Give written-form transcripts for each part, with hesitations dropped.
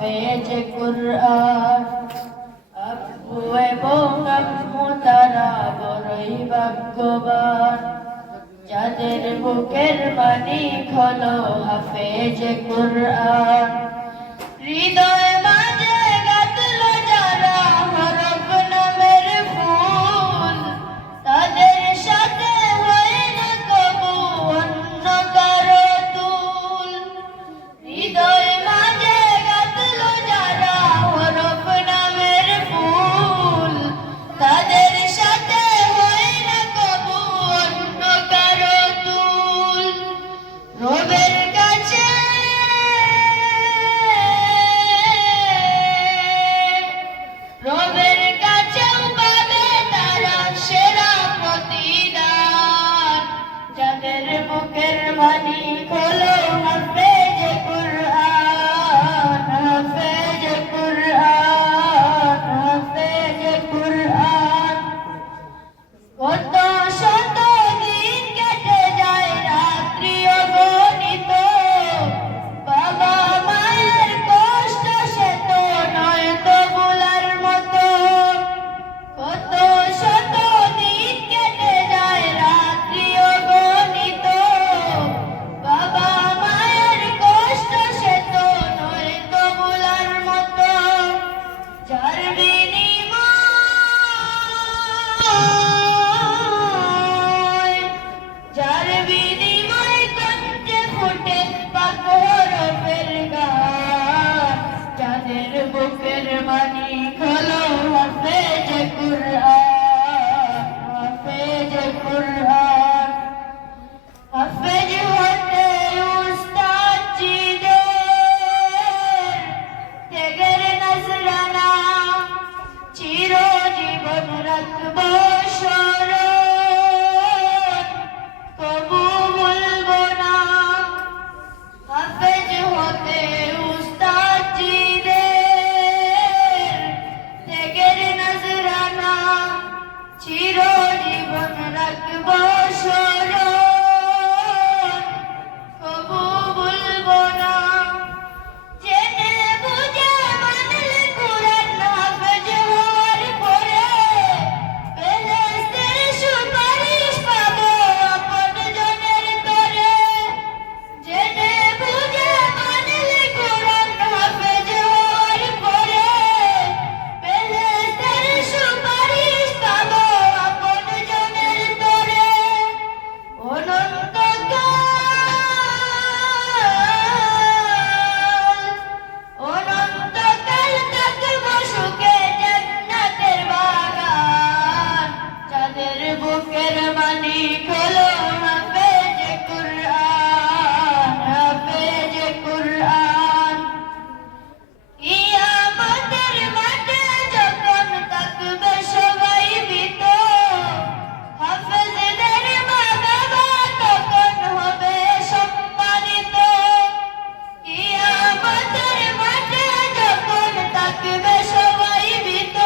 হাফেজ কুরআন। আব্বু এবং আম্মু তারা বড়ই ভাগ্যবান, যাদের বুকের মানিক হলো হাফেজ কুরআন। হৃদয় মাঝে গাঁথলো যারা হরফ নামের ফুল, তাদের সাথে হয় না কবু অন্য কারো তুল। হৃদয় মাঝে গাঁথলো যারা হরফ নামের ফুল, তাদের সাথে হয় না কবু অন্য কারো তুল। রবের কাছে রবের কাছেও পাবে তারা সেরা প্রতিদান, যাদের বুকের মানিক হলো হাফেজ কুরআন। হাফেজ কুরআন, হাফেজ কুরআন। কত শত দিন কেটে যায় রাত্রি অগণিত, বাবা মায়ের কষ্ট সে তো নয় তো ভোলার মতো। কত শত দিন কেটে যায় রাত্রি অগণিত, বাবা মায়ের কষ্ট সে তো নয় তো ভোলার মতো। যার বিনিময় কণ্ঠে ফুটে পাক হরফের গান, যাদের বুকের মানিক হলো হাফেজ কুরআন। হাফেজ কুরআন। হাফেজ হতে উস্তাদজিদের ত্যাগের নজরানা চিরজীবন রাখবো স্মরণ, কবু ভুলবো না। হাফেজ হতে উস্তাদজিদের ত্যাগের নজরানা চিরজীবন রাখবো স্মরণ, কবু ভুলবো না। জেনে বুঝে মানলে কুরআন হাফেজ হওয়ার পরে, বেহেশতের সুপারিশ পাবো আপনজনের তরে। জেনে বুঝে মানলে কুরআন হাফেজ হওয়ার পরে, বেহেশতের সুপারিশ পাবো আপনজনের তরে। অনন্তকাল থাকবো সুখে জান্নাতের বাগান, যাদের বুকের মানিক হলো হাফেজ কুরআন। হাফেজ কুরআন। কিয়ামতের মাঠে যখন থাকবে সবাই ভীত, হাফেজদের মা বাবা তখন হবে সম্মানিত। কিয়ামতের মাঠে যখন থাকবে সবাই ভীত,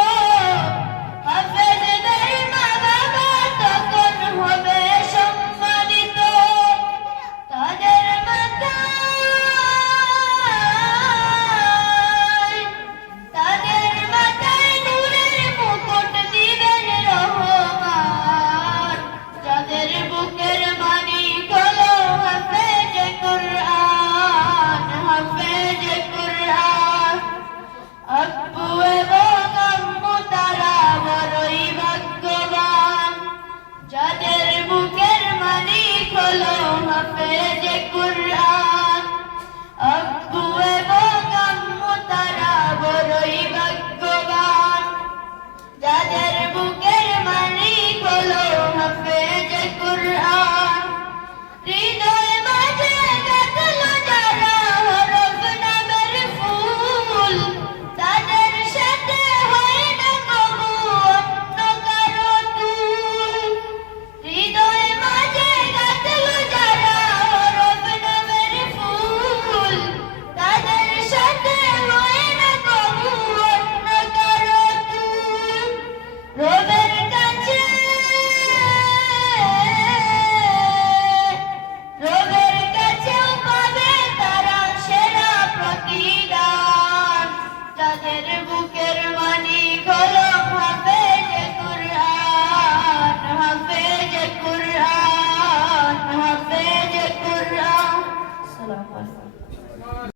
হাফেজদের মা বাবা তখন হবে সম্মানিত। তাদের মাথায় নূরের মুকুট দিবেন রহমান, যাদের বুকের মানিক হলো হাফেজ কুরআন। হাফেজ কুরআন। আব্বু এবং আম্মু তারা বড়ই ভাগ্যবান, যাদের বুকের মানিক হলো হাফেজ কুরআন। আব্বু এবং আম্মু তারা বড়ই ভাগ্যবান, যাদের বুকের